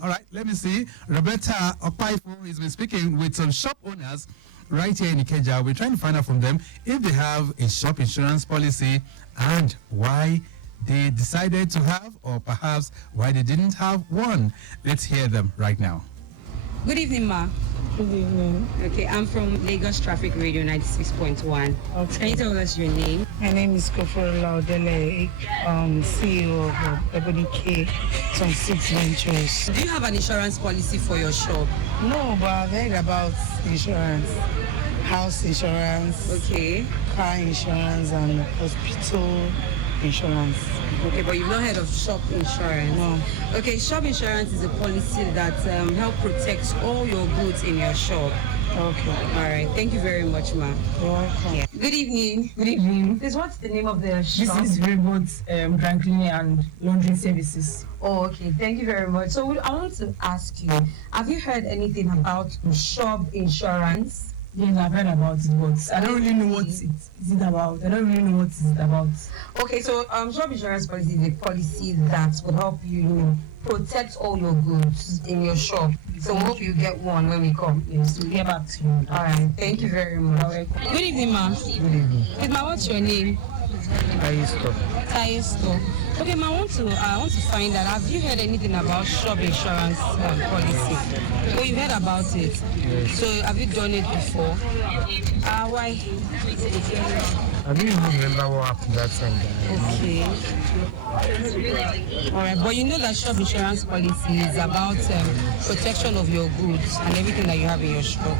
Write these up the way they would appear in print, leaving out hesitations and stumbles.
All right, let me see. Roberta Okpaifo has been speaking with some shop owners right here in Ikeja. We're trying to find out from them if they have a shop insurance policy and why they decided to have, or perhaps why they didn't have one. Let's hear them right now. Good evening, ma. Good evening. Okay, I'm from Lagos Traffic Radio 96.1. Okay. Can you tell us your name? My name is Koforo Laudele, CEO of Ebony K, some 6 ventures. Do you have an insurance policy for your shop? No, but I've heard about insurance, house insurance, Okay. car insurance, and hospital insurance. Okay, but you've not heard of shop insurance? No. Okay, shop insurance is a policy that help protect all your goods in your shop. Okay. All right, thank you very much, ma. You're welcome. Yeah. Good evening. Good evening. Please, what's the name of the shop? This is Reboot Dry Cleaning and Laundry Services. Oh, okay. Thank you very much. So I want to ask you, have you heard anything about shop insurance? Yes, I've heard about it, but I don't really know what it is about. I don't really know what it's about. Okay, so shop insurance policy is a policy that will help you protect all your goods in your shop. So we hope you get one when we come. Yes, we'll get back to you. All right. Thank you very much. Good evening, ma'am. Good evening. Please, ma, what's your name? Taisto. Okay, ma, I want to find out, have you heard anything about shop insurance policy? Oh, you've heard about it? Yes. So have you done it before? Why? I don't even remember what happened that time. Okay. All right, but you know that shop insurance policy is about protection of your goods and everything that you have in your shop.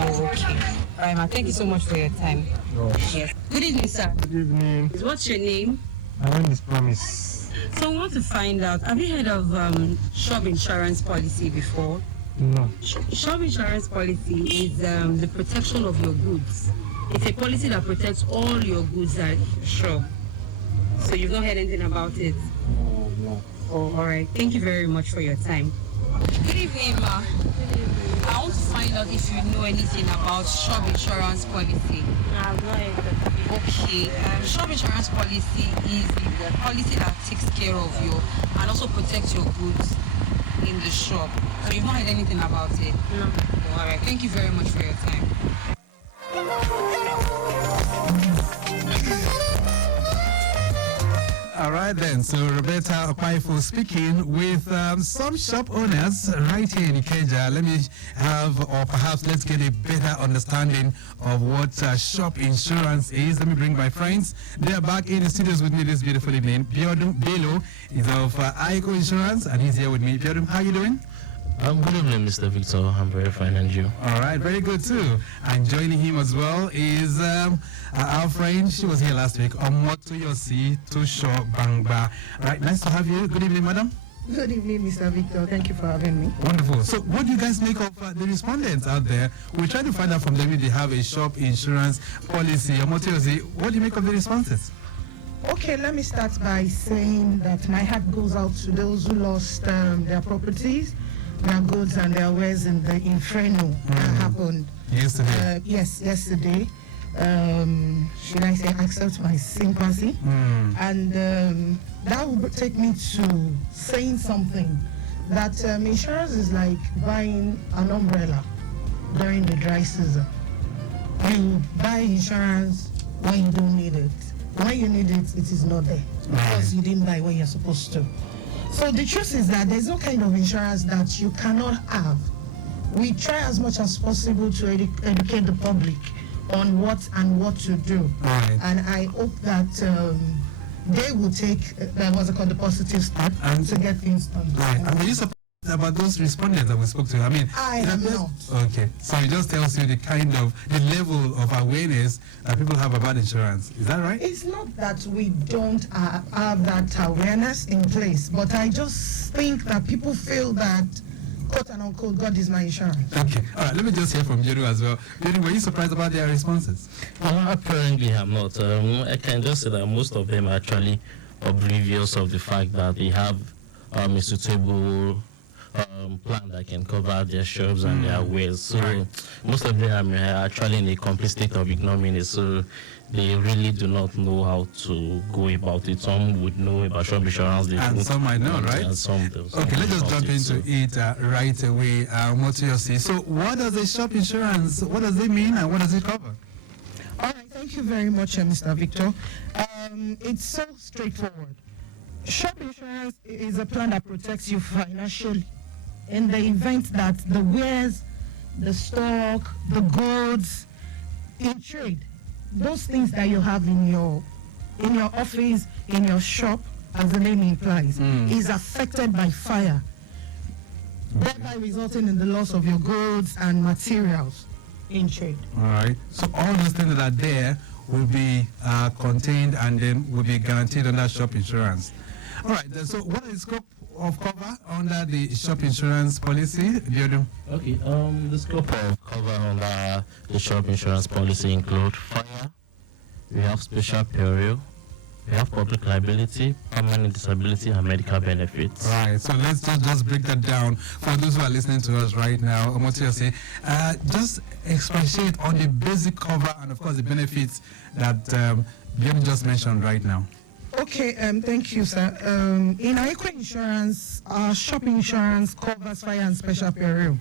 Oh, okay. All right, ma. Thank you so much for your time. No. Yes. Good evening, sir. Good evening. What's your name? My name is Promise. So I want to find out, have you heard of shop insurance policy before? No. Shop insurance policy is the protection of your goods. It's a policy that protects all your goods at shop. So you've not heard anything about it? No. Oh, all right. Thank you very much for your time. Good evening, ma. I want to find out if you know anything about shop insurance policy. I've not heard. Okay, shop insurance policy is the policy that takes care of you and also protects your goods in the shop. So you've not heard anything about it? No. All right. Thank you very much for your time. All right then, so Roberta Okpaifo speaking with some shop owners right here in Ikeja. Let me have, or perhaps let's get a better understanding of what shop insurance is. Let me bring my friends. They are back in the studios with me this beautiful evening. Biodun Bello is of Aiko Insurance and he's here with me. Biodun, how are you doing? Good evening, Mr. Victor. I'm very fine, and you? All right, very good too. And joining him as well is our friend. She was here last week. Omotoyosi Tusho Bangba. All right, nice to have you. Good evening, madam. Good evening, Mr. Victor. Thank you for having me. Wonderful. So, what do you guys make of the respondents out there? We're trying to find out from them if they have a shop insurance policy. Omotoyosi, what do you make of the responses? Okay, let me start by saying that my heart goes out to those who lost their properties, their goods and their wares in the inferno that happened Yesterday. yesterday. Should I say accept my sympathy? And that will take me to saying something that insurance is like buying an umbrella during the dry season. You buy insurance when you don't need it. When you need it, it is not there because you didn't buy when you're supposed to. So the truth is that there's no kind of insurance that you cannot have. We try as much as possible to educate the public on what to do. Right. And I hope that they will take what's it called, the positive step And- to get things done. Right. And are you surprised about those respondents that we spoke to? I mean, I am not. Okay. So it just tells you the level of awareness that people have about insurance. Is that right? It's not that we don't have that awareness in place, but I just think that people feel that, quote and unquote, God is my insurance. Okay. All right. Let me just hear from Jeru as well. Jeru, were you surprised about their responses? Apparently, I'm not. I can just say that most of them are actually oblivious of the fact that they have a suitable plan that can cover their shops and their wares. So most of them are actually in a complete state of ignominy. So they really do not know how to go about it. Some would know about shop insurance, and some might not, right? And some okay, let's just jump into it right away. Motiosi. So, what does a shop insurance? What does it mean, and what does it cover? All right, thank you very much, Mr. Victor. It's so straightforward. Shop insurance is a plan that protects you financially in the event that the wares, the stock, the goods in trade, those things that you have in your office, in your shop, as the name implies, is affected by fire, thereby resulting in the loss of your goods and materials in trade. All right. So all those things that are there will be contained and then will be guaranteed under shop insurance. All right. Then, so what is the scope of cover under the shop insurance policy? Okay. The scope of cover under the shop insurance policy include fire. We have special peril. We have public liability, permanent disability, and medical benefits. Right. So let's just break that down for those who are listening to us right now. Omotiosi, just expatiate on the basic cover and, of course, the benefits that Bjorn just mentioned right now. Okay, thank you, sir. In our eco insurance, our shop insurance covers fire and special peril.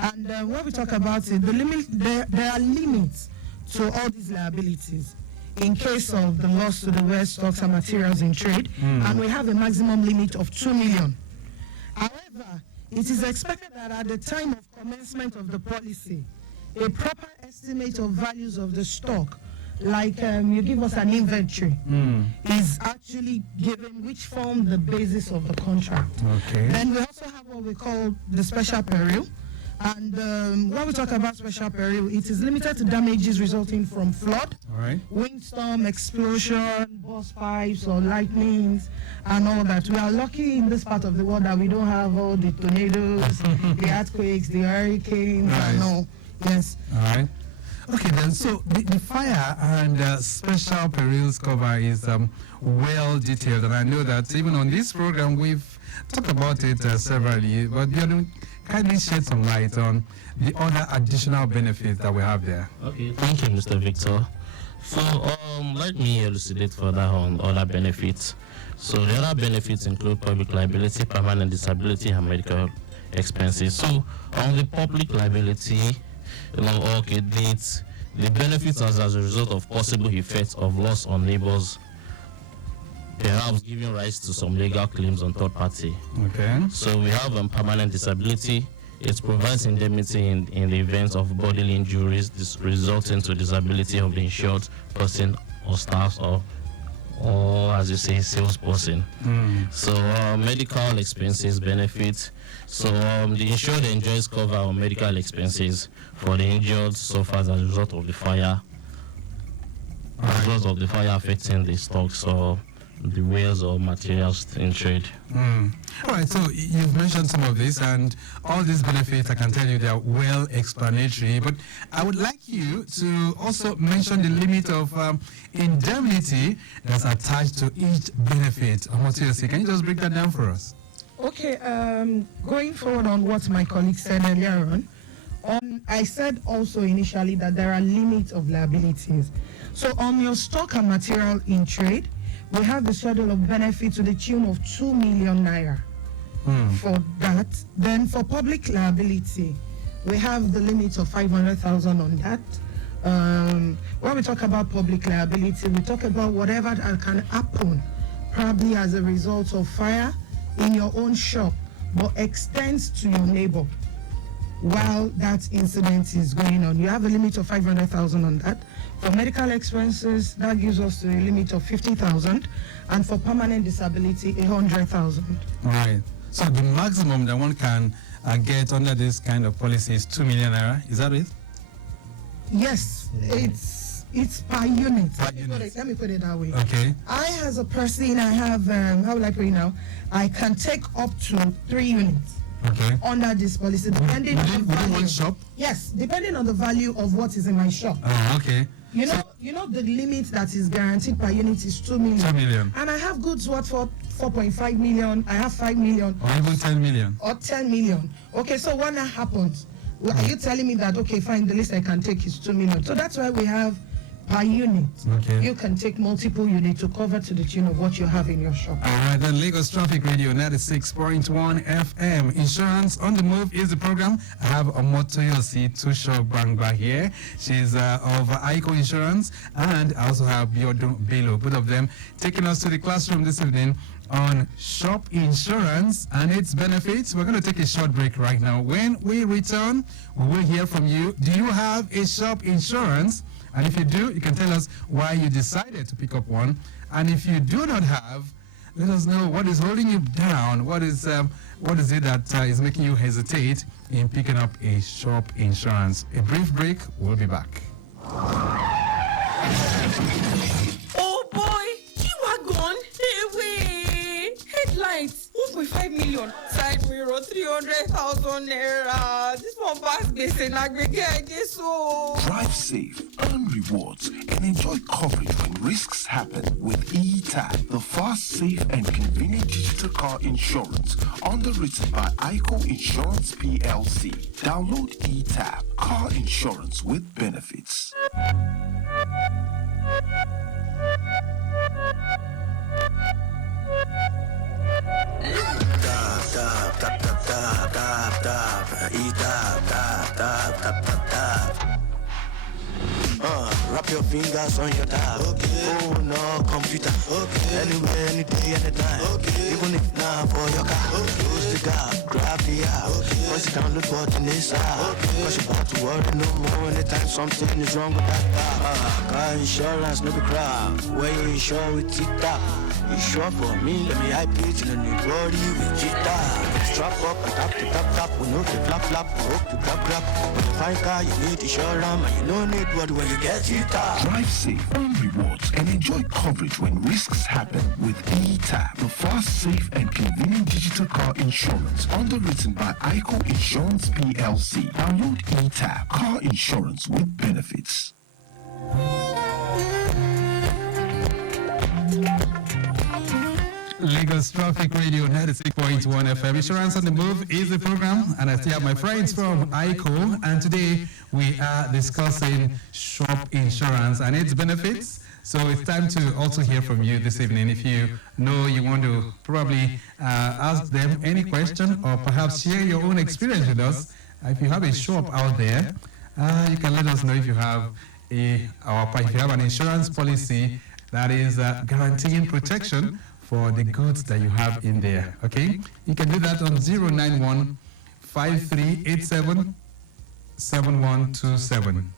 And when we talk about it, there are limits to all these liabilities in case of the loss to the waste stocks and materials in trade, and we have a maximum limit of 2 million. However, it is expected that at the time of commencement of the policy, a proper estimate of values of the stock, like you give us an inventory, is actually given, which form the basis of the contract. Okay. Then we also have what we call the special peril. And when we talk about special peril, it is limited to damages resulting from flood, windstorm, explosion, burst pipes or lightnings, and all that. We are lucky in this part of the world that we don't have all the tornadoes, the earthquakes, the hurricanes, and all. Yes. All right. Okay, then, so the fire and special perils cover is well detailed, and I know that even on this program we've talked about it severally, but kindly shed some light on the other additional benefits that we have there. Okay, thank you, Mr. Victor. So, let me elucidate further on other benefits. So, the other benefits include public liability, permanent disability, and medical expenses. So, on the public liability, the benefits as a result of possible effects of loss on neighbors, perhaps giving rise to some legal claims on third party. Okay. So we have permanent disability. It provides indemnity in the event of bodily injuries resulting to disability of the insured person or staff or as you say, salesperson. So medical expenses benefits. So the insured enjoys cover on medical expenses for the injured suffered as a result of the fire, as a result of the fire affecting the stocks or the wares or materials in trade. All right, so you've mentioned some of this, and all these benefits, I can tell you, they are well explanatory, but I would like you to also mention the limit of indemnity that's attached to each benefit. Can you just break that down for us? Okay, going forward on what my colleague said earlier on, I said also initially that there are limits of liabilities. So on your stock and material in trade, we have the schedule of benefit to the tune of 2 million naira for that. Then for public liability, we have the limit of 500,000 on that. When we talk about public liability, we talk about whatever that can happen, probably as a result of fire in your own shop, but extends to your neighbor while that incident is going on. You have a limit of 500,000 on that. For medical expenses, that gives us a limit of 50,000, and for permanent disability, 100,000. All right. So the maximum that one can get under this kind of policy is 2 million naira. Is that it? Yes, it's per unit. Let me put it that way. Okay. I, as a person, I have how will I put it now? I can take up to 3 units. Okay. Under this policy, depending on the value. One shop? Yes, depending on the value of what is in my shop. Okay. You you know the limit that is guaranteed per unit is 2 million. 2 million. And I have goods worth for 4.5 million. I have 5 million. Or even 10 million. Or 10 million. Okay, so what now happens? Well, are you telling me that, okay, fine, the least I can take is 2 million? So that's why we have per unit. Okay. You can take multiple units to cover to the tune of what you have in your shop. All right, then Lagos Traffic Radio 96.1 FM. Insurance on the Move is the program. I have Omotoyosi Tusho Bangba here. She's of Aiko Insurance, and I also have Biodun Bello, both of them taking us to the classroom this evening on shop insurance and its benefits. We're going to take a short break right now. When we return, we will hear from you. Do you have a shop insurance? And if you do, you can tell us why you decided to pick up one. And if you do not have, let us know what is holding you down. What is it that is making you hesitate in picking up a shop insurance? A brief break. We'll be back. Oh boy, G-Wagon, away. Headlights, 1.5 million. Side mirror, 300,000 naira. This one pass base na gbege so. Drive safe, earn rewards, and enjoy coverage when risks happen with eTag, the fast, safe, and convenient digital car insurance underwritten by Aiko Insurance PLC. Download eTag, car insurance with benefits. Wrap your fingers on your tab. Okay. Oh no, computer. Okay. Anywhere, any day, anytime. Okay. Even if not for your car. Okay. Close the gap, grab the app. Okay. Once you download button inside. Okay. Cause you're about to worry no more anytime something is wrong with that car. Car insurance, no be crap. Where you insure with Tita. Insure for me, let me hype it in a new body with Tita. Strap up and tap the tap. We know the flap. Hope to grab. When you find car, you need insurance. And you don't need what when you get Tita. Drive safe, earn rewards, and enjoy coverage when risks happen with eTag, the fast, safe, and convenient digital car insurance underwritten by Aiko Insurance PLC. Download eTag, car insurance with benefits. Lagos Traffic Radio 96.1 FM. Insurance on the Move is the program, and I still have my friends from ICO, and today we are discussing shop insurance and its benefits. So it's time to also hear from you this evening. If you know you want to probably ask them any question or perhaps share your own experience with us, if you have a shop out there, you can let us know if you have an insurance policy that is guaranteeing protection for the goods that you have in there. Okay, you can do that on 091 5387 7127.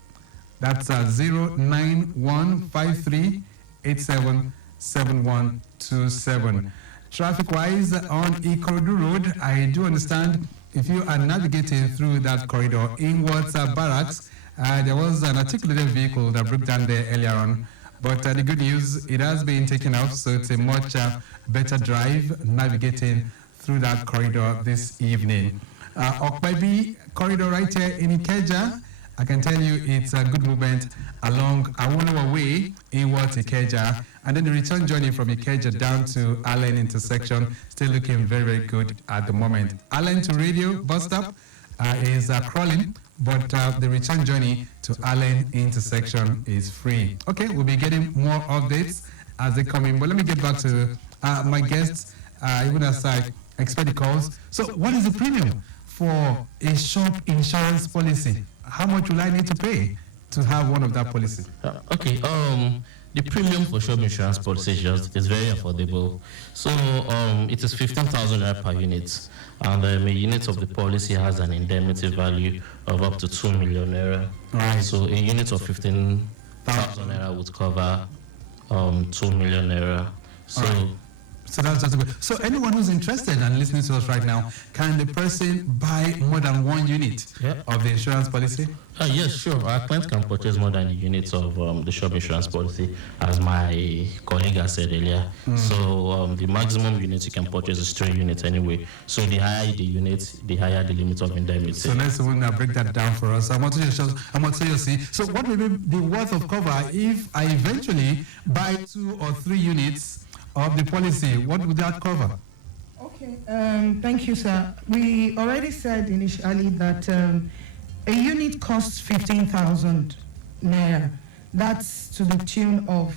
That's 091 5387 7127. Traffic-wise on Ikorodu Road, I do understand if you are navigating through that corridor inwards Barracks, there was an articulated vehicle that broke down there earlier on. But the good news, it has been taken off, so it's a much better drive navigating through that corridor this evening. Okpebi corridor right here in Ikeja, I can tell you it's a good movement along Awolowo Way inwards Ikeja, and then the return journey from Ikeja down to Allen intersection still looking very, very good at the moment. Allen to Radio bus stop is crawling, but the return journey to Allen intersection is free. Okay, we'll be getting more updates as they come in, but let me get back to my guests, even as I expect the calls. So what is the premium for a shop insurance policy? How much will I need to pay to have one of that policy? The premium for shop insurance policy is very affordable. So it is 15,000 naira per unit, and a unit of the policy has an indemnity value of up to 2 million naira. Right. So a unit of 15,000 naira would cover 2 million naira. So So that's just good. So anyone who's interested and listening to us right now, can the person buy more than one unit of the insurance policy? Yes, sure. Our clients can purchase more than units of the shop insurance policy, as my colleague has said earlier. So the maximum units you can purchase is 3 units anyway. So the higher the units, the higher the limit of indemnity. So let's break that down for us. I'm going to see. So what will be the worth of cover if I eventually buy 2 or 3 units of the policy? What would that cover? Okay, thank you, sir. We already said initially that a unit costs 15,000 naira. That's to the tune of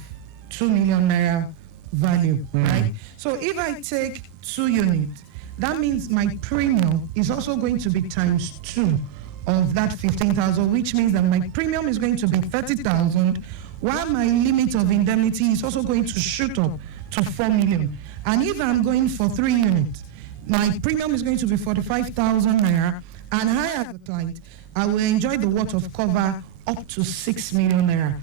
2 million naira value, right? So if I take 2 units, that means my premium is also going to be times 2 of that 15,000, which means that my premium is going to be 30,000, while my limit of indemnity is also going to shoot up to 4 million. And if I'm going for 3 units, my premium is going to be 45,000 naira, and I, as a client, I will enjoy the worth of cover up to 6 million naira.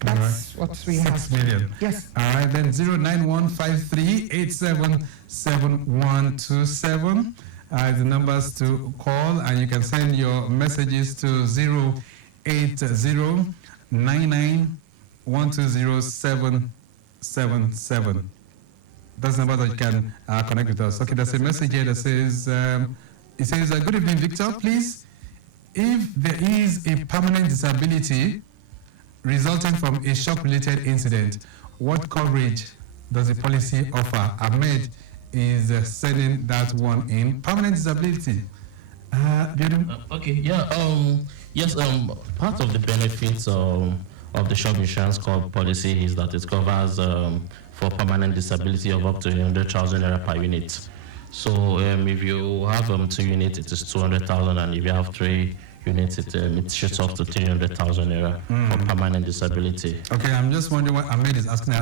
That's what we have. 6 million. Yes. All right, then 09153877127 the numbers to call, and you can send your messages to 08099120777. That's the number that you can connect with us. Okay, there's a message here that says, it says, good evening, Victor. Please, if there is a permanent disability resulting from a shock-related incident, what coverage does the policy offer? Ahmed is sending that one in. Permanent disability. Okay, yeah. Yes. Part of the benefits of the shop insurance policy is that it covers for permanent disability of up to 100,000 naira per unit. So if you have 2 units, it is 200,000, and if you have 3 units, it shoots up to 300,000 naira for permanent disability. Okay, I'm just wondering what Ahmed is asking.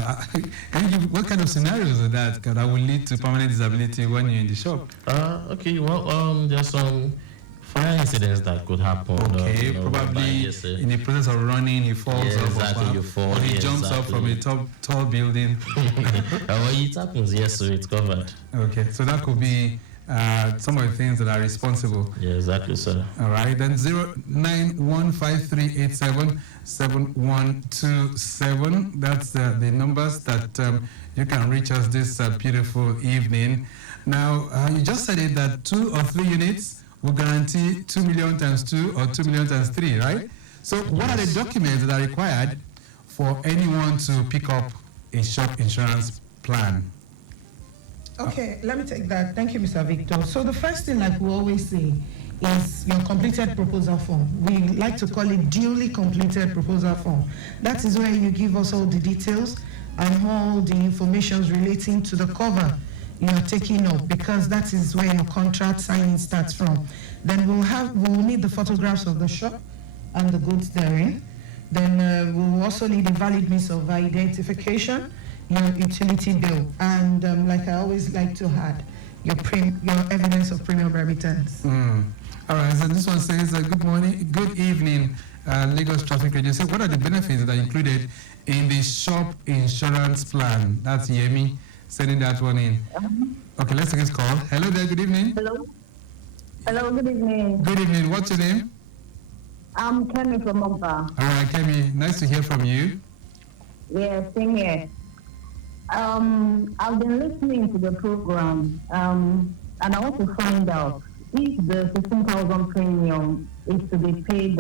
What kind of scenarios are that will lead to permanent disability when you're in the shop? Okay, well, there's some fire incidents that could happen. Okay, probably in the process of running, he falls off. Exactly, you fall. Or he jumps up from a tall building. Well, it happens, yes, so it's covered. Okay, so that could be some of the things that are responsible. Yeah, exactly, sir. All right, then 09153877127. That's the numbers that you can reach us this beautiful evening. Now, you just said it that 2 or 3 units will guarantee 2 million times 2 or 2 million times 3, right? So what are the documents that are required for anyone to pick up a shop insurance plan? Okay, let me take that. Thank you, Mr. Victor. So the first thing, like we always say, is your completed proposal form. We like to call it duly completed proposal form. That is where you give us all the details and all the information relating to the cover you are taking up, because that is where your contract signing starts from. Then we'll need the photographs of the shop and the goods therein. Then we'll also need a valid means of identification, your utility bill, and like I always like to add, your evidence of premium remittance. All right, so this one says, good morning, good evening, Lagos Traffic Agency. What are the benefits that are included in the shop insurance plan? That's Yemi sending that one in. Okay, let's take this call. Hello there, good evening. Hello. Hello, good evening. Good evening, what's your name? I'm Kemi from Ogba. All right, Kemi, nice to hear from you. Yes, same here. I've been listening to the program, and I want to find out if the 15,000 premium is to be paid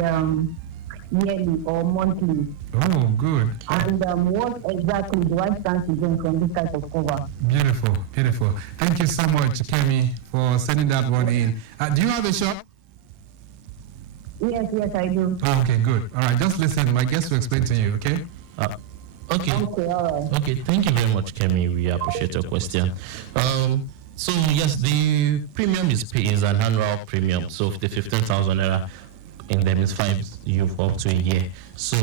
yearly or monthly. Oh, good. And what exactly do I stand to gain from this type of cover? Beautiful, beautiful. Thank you so much, Kemi, for sending that one in. Do you have a shop? Yes, I do. Oh, okay, good. All right, just listen. My guest will explain to you, okay? Okay. Okay, all right. Okay, thank you very much, Kemi. We appreciate your question. So yes, the premium is an annual premium. So the 15,000 naira indemnifies you for up to a year. So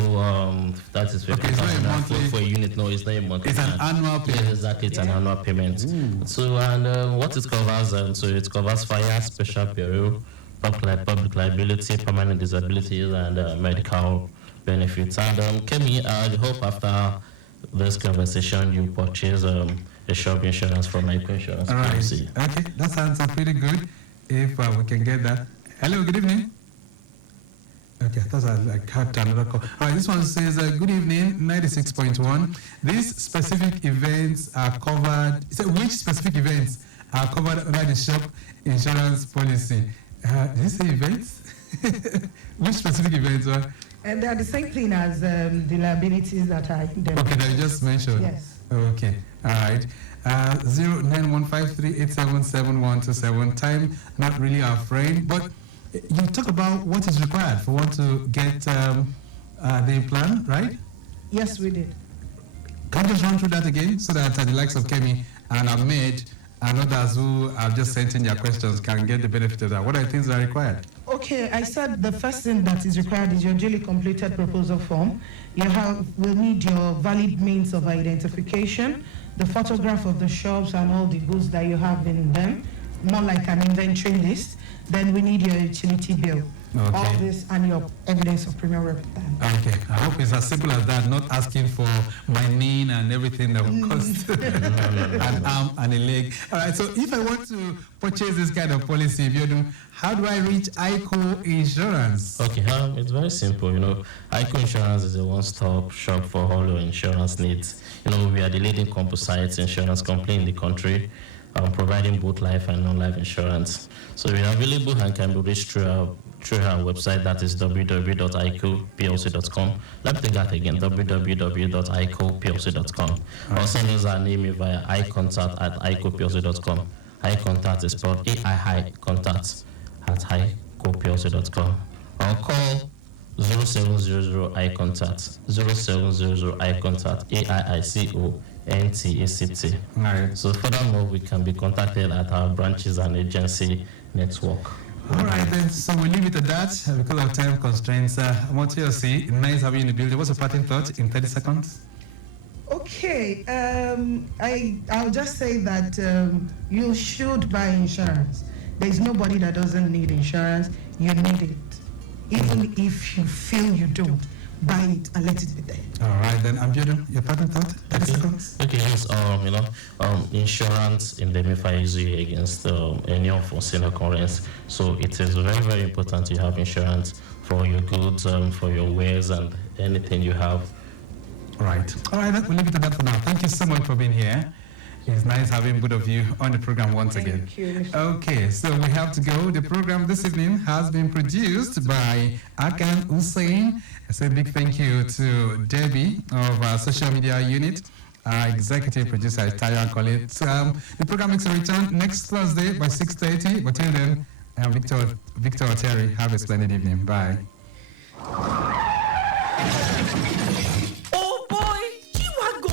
that is 15,000 naira for a unit. No, it's not a monthly. It's an annual payment. Yes, exactly. It's an annual payment. So and what it covers, so it covers fire, special peril, public liability, permanent disabilities, and medical benefits. And Kemi, I hope after this conversation you purchase a a shop insurance from Eco Insurance All right. policy. Okay, that sounds pretty good. If we can get that. Hello, good evening. Okay, I thought I had another call. All right, this one says, good evening, 96.1. These specific events are covered. So which specific events are covered under the shop insurance policy? Did you say events? Which specific events are? And they are the same thing as the liabilities that are in them. Okay, that you just mentioned. Yes. Okay, all right. 09153877127. Time not really our friend, but you talk about what is required for one to get the plan, right? Yes, we did. Can you just run through that again so that the likes of Kemi and Ahmed and others who have just sent in their questions can get the benefit of that? What are the things that are required? Okay, I said the first thing that is required is your duly completed proposal form. We'll need your valid means of identification, the photograph of the shops and all the goods that you have in them, more like an inventory list. Then we need your utility bill. Okay. All this and your evidence of premium return. Okay, I hope it's as simple as that, not asking for my name and everything that will cost an arm and a leg. All right, so if I want to purchase this kind of policy, how do I reach ICO Insurance? Okay, it's very simple. ICO Insurance is a one-stop shop for all your insurance needs. We are the leading composite insurance company in the country, providing both life and non-life insurance. So we are available and can be reached through our website, that is www.icoplc.com. Let me take that again, www.icoplc.com. Or send us an email via icontact@icoplc.com. iContact is spelled AII contact at icoplc.com. Or call 0700 iContact, 0700 iContact, AIICONTACT. Right. So furthermore, we can be contacted at our branches and agency network. All right, then, so we leave it at that because of time constraints. What you see, nice having you in the building. What's your parting thought in 30 seconds? Okay, I'll just say that you should buy insurance. There's nobody that doesn't need insurance. You need it. Even if you feel you don't, buy it and let it be there. All right, then, Ambiodun, your parting thought? 30 seconds. Okay, yes, insurance indemnifies you against any unforeseen occurrence. So it is very, very important you have insurance for your goods, for your wares, and anything you have. Right. All right, we'll leave it at that for now. Thank you so much for being here. It's nice having both of you on the program once again. Thank you. Okay, so we have to go. The program this evening has been produced by Akan Hussein. I say a big thank you to Debbie of our social media unit. Our executive producer is Tayo Akole. The program makes a return next Thursday by 6:30. But till then, I'm Victor Oteri. Have a splendid evening. Bye.